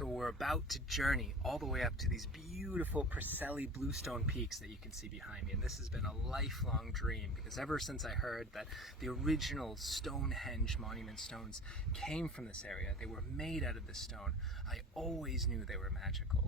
So we're about to journey all the way up to these beautiful Preseli Bluestone peaks that you can see behind me. And this has been a lifelong dream, because ever since I heard that the original Stonehenge monument stones came from this area, they were made out of this stone, I always knew they were magical.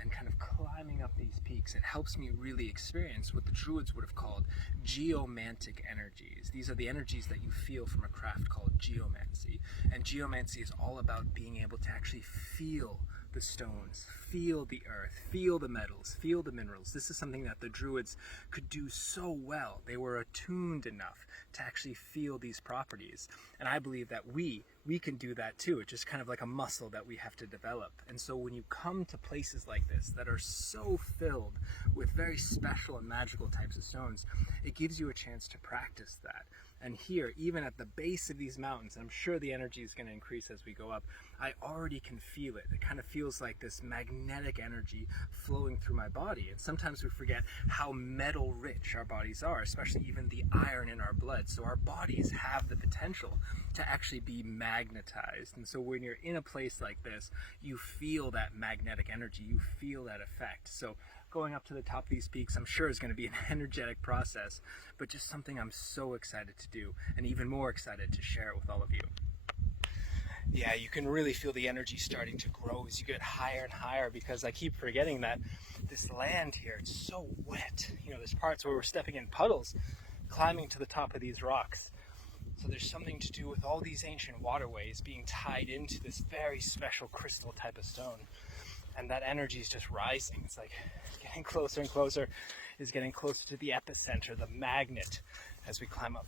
And kind of climbing up these peaks, it helps me really experience what the Druids would have called geomantic energies. These are the energies that you feel from a craft called geomancy. And geomancy is all about being able to actually feel the stones, feel the earth, feel the metals, feel the minerals. This is something that the Druids could do so well. They were attuned enough to actually feel these properties. And I believe that we can do that too. It's just kind of like a muscle that we have to develop. And so when you come to places like this that are so filled with very special and magical types of stones, it gives you a chance to practice that. And here, even at the base of these mountains, I'm sure the energy is going to increase as we go up, I already can feel it. It kind of feels like this magnetic energy flowing through my body. And sometimes we forget how metal rich our bodies are, especially even the iron in our blood. So our bodies have the potential to actually be magnetized. And so when you're in a place like this, you feel that magnetic energy, you feel that effect. So going up to the top of these peaks, I'm sure is going to be an energetic process, but just something I'm so excited to do, and even more excited to share it with all of you. Yeah, you can really feel the energy starting to grow as you get higher and higher, because I keep forgetting that this land here, it's so wet. You know, there's parts where we're stepping in puddles, climbing to the top of these rocks. So there's something to do with all these ancient waterways being tied into this very special crystal type of stone. And that energy is just rising. It's like getting closer and closer, is getting closer to the epicenter, the magnet, as we climb up.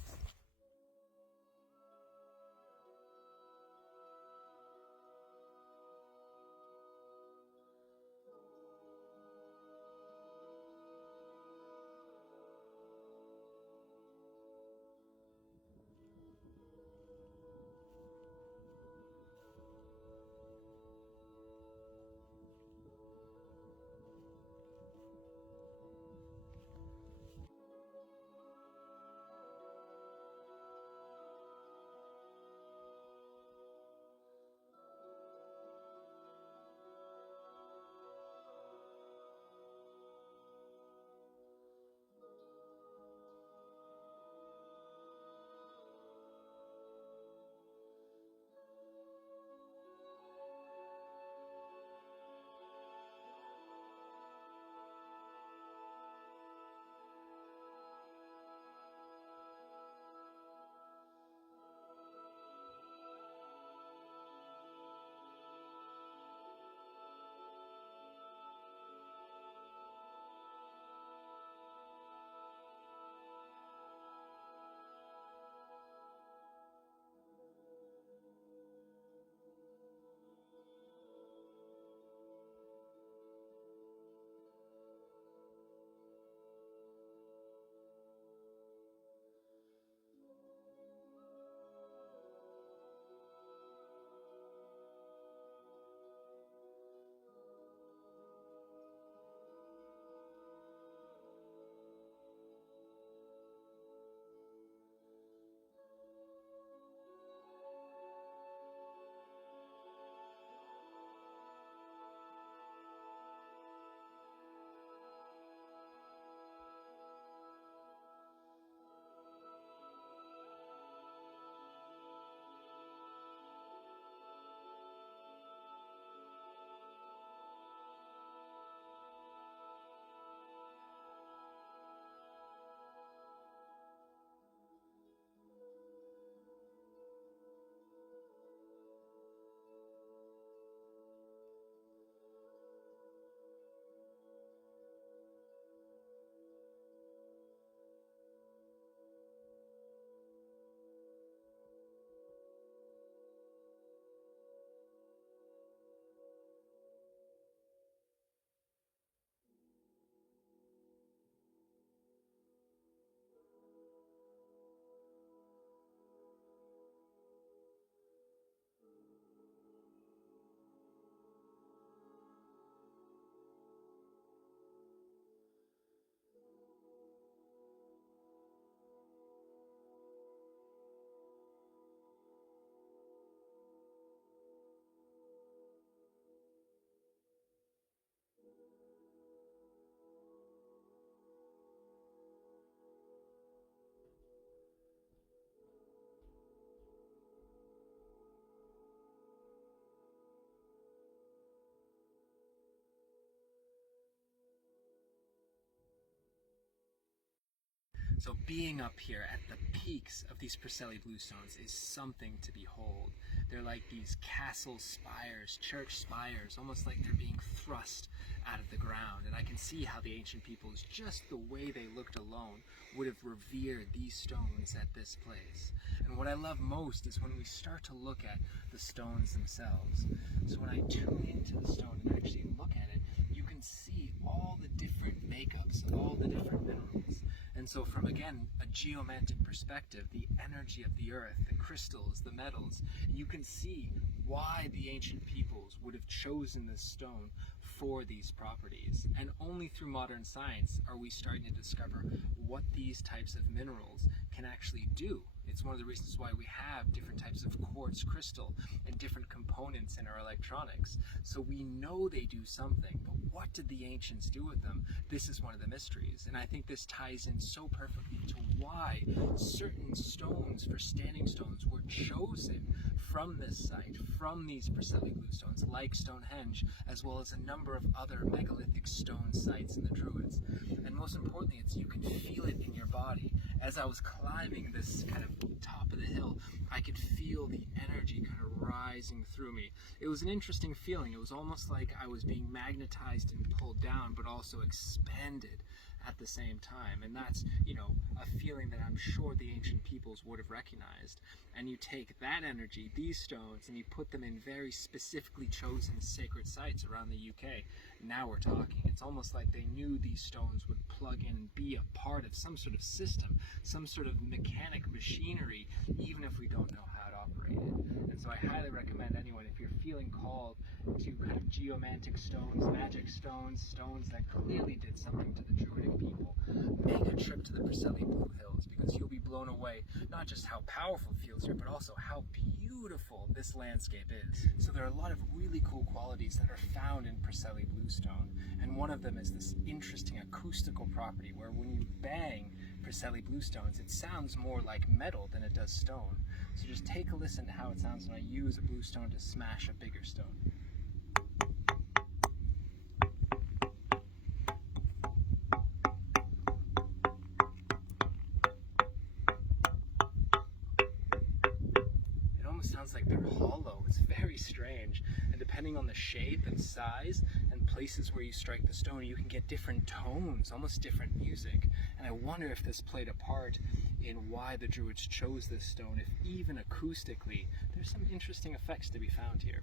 So being up here at the peaks of these Preseli Bluestones is something to behold. They're like these castle spires, church spires, almost like they're being thrust out of the ground. And I can see how the ancient peoples, just the way they looked alone, would have revered these stones at this place. And what I love most is when we start to look at the stones themselves. So when I tune into the stone and actually look at it, you can see all the different makeups of all the different minerals. And so from, again, a geomantic perspective, the energy of the earth, the crystals, the metals, you can see why the ancient peoples would have chosen this stone for these properties. And only through modern science are we starting to discover what these types of minerals can actually do. It's one of the reasons why we have different types of quartz crystal and different components in our electronics. So we know they do something, but what did the ancients do with them? This is one of the mysteries. And I think this ties in so perfectly to why certain stones for standing stones were chosen from this site, from these Preseli Bluestones, like Stonehenge, as well as a number of other megalithic stone sites in the Druids. And most importantly, you can feel it in your body. As I was climbing this kind of top of the hill, I could feel the energy kind of rising through me. It was an interesting feeling. It was almost like I was being magnetized and pulled down, but also expanded at the same time. And that's, a feeling that I'm sure the ancient peoples would have recognized. And you take that energy, these stones, and you put them in very specifically chosen sacred sites around the UK. Now we're talking. It's almost like they knew these stones would plug in and be a part of some sort of system, some sort of mechanic machinery, even if we don't know how to operate it. And so I highly recommend anyone, if you're feeling called to kind of geomantic stones, magic stones, stones that clearly did something to the Druidic people, make a trip to the Preseli Blue Hills, because you'll be blown away, not just how powerful it feels here, but also how beautiful this landscape is. So there are a lot of really cool qualities that are found in Preseli Bluestone, and one of them is this interesting acoustical property where when you bang Preseli Bluestones, it sounds more like metal than it does stone. So just take a listen to how it sounds when I use a bluestone to smash a bigger stone. Sounds like they're hollow. It's very strange, and depending on the shape and size and places where you strike the stone, you can get different tones, almost different music. And I wonder if this played a part in why the Druids chose this stone, if even acoustically there's some interesting effects to be found here.